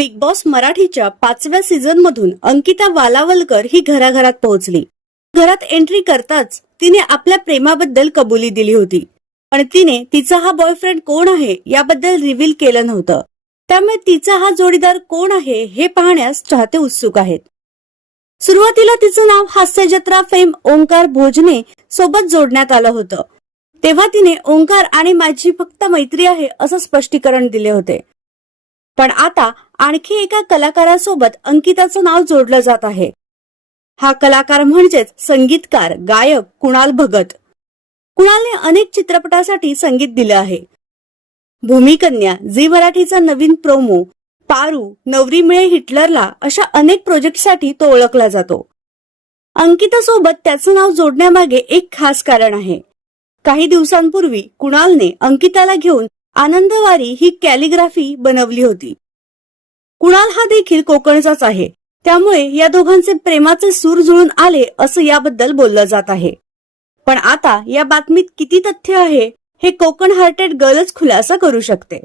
Big boss मराठीच्या पाचव्या season मधून अंकिता वालावलकर ही घराघरात पोहोचली. घरात एंट्री करताच तिने आपल्या प्रेमाबद्दल कबुली दिली होती. पण तिने तिचा हा बॉयफ्रेंड कोण आहे याबद्दल रिव्हील केलं नव्हतं. त्यामुळे तिचा हा जोडीदार कोण आहे हे पाहण्यास चाहते उत्सुक आहेत. सुरुवातीला तिचं नाव हास्यजत्रा फेम ओंकार भोजने सोबत जोडण्यात आलं होतं. तेव्हा तिने ओंकार आणि माझी फक्त मैत्री आहे असं स्पष्टीकरण दिले होते. पण आता आणखी एका कलाकारासोबत अंकिताचं नाव जोडलं जात आहे. हा कलाकार म्हणजेच संगीतकार गायक कुणाल भगत. कुणालने अनेक चित्रपटासाठी संगीत दिलं आहे. भूमिकन्या झी मराठीचा नवीन प्रोमो पारू नवरी मिळे हिटलरला अशा अनेक प्रोजेक्टसाठी तो ओळखला जातो. अंकिता सोबत त्याचं नाव जोडण्यामागे एक खास कारण आहे. काही दिवसांपूर्वी कुणालने अंकिताला घेऊन आनंदवारी ही कॅलिग्राफी बनवली होती. कुणाल हा देखील कोकणचाच आहे. त्यामुळे या दोघांचे प्रेमाचे सूर जुळून आले असं याबद्दल बोललं जात आहे. पण आता या बातमीत किती तथ्य आहे हे कोकण हार्टेड गर्लच खुलासा करू शकते.